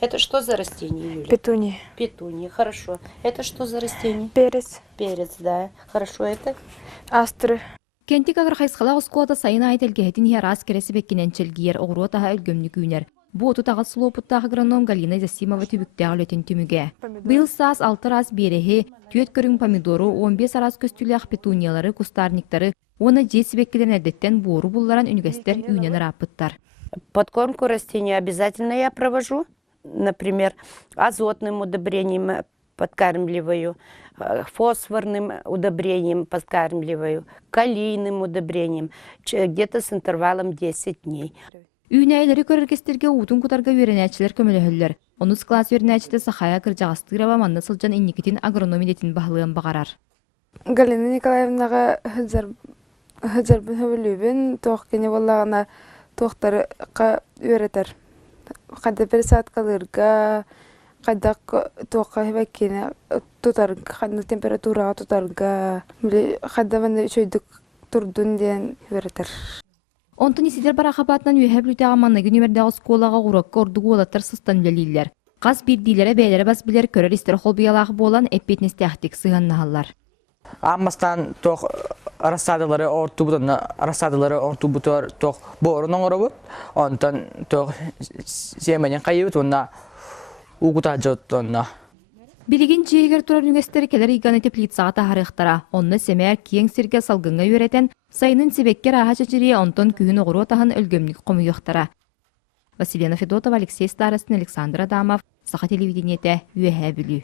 Это что за растение, Юля? Петуния. Петуния, хорошо. Это что за растение? Перец. Перец, да. Хорошо, это? Астры. Кенти кагыр хайсқала оскота сайын айтелгехетин херас кересебеккинен челгиер оғруотаға өлгөмнүкүүнер. Бу отутагы слопуттагы агроном Галина Засимова түбүктәгы өтен түмүгө. Быйыл саас 6 раз береһи, түөт көрүң помидору, 15 раз көстүләк петуниялары, кустарниктары, оны жесебеккиден эрдеттен бууру булларан үнгестер үйнен рапыттар. Подкормку растений обязательно я провожу. Например, азотным удобрением подкармливаю, фосфорным удобрением подкармливаю, калийным удобрением, где-то с интервалом 10 дней. Үйнәйләре көрөргестерге утун кутарга үйренәчләр көмөлөһөллөр. Онус класс үйренәчте сахая кыржагастыгыра манна сылжан инникитин агрономиятин баһлыгын багарар. Галина Николаевнага хыжар бен тоқ кене боллагана тоқтарга үйрәтер. Када бер саат калырга, када тоқка хебеккене тутарга, када температурага тутарга, када мен шөйдүк турдун ден үйрәтер. Онтон исидер барахабатынан үйәһәблүтәгә манна гүнүмердәгы сколага уракка ордугу олаттар сыстан лелилер. Каз бирдиләре бәйләре бас билер көрөр истер холбыялах болан эппетнестәхтик сыганнаһаллар. Аммастан тох рассадалары ортубутор тох борунун оробут. Онтон тох семенен кайыбыт онна угута жоттонна. Билигин жегер турар үнгестер келер иганы теплицаға тахарыктара. Онны семер киең сирге салгынга үйрәтен сайынын себеккер аха чечирие онтон күһүн оғыру атаһын өлгөмнүк комуйуктара. Василина Федотова, Алексей Старостин, Александр Адамов, Саха телевидениете, Үйәһә бүлүү.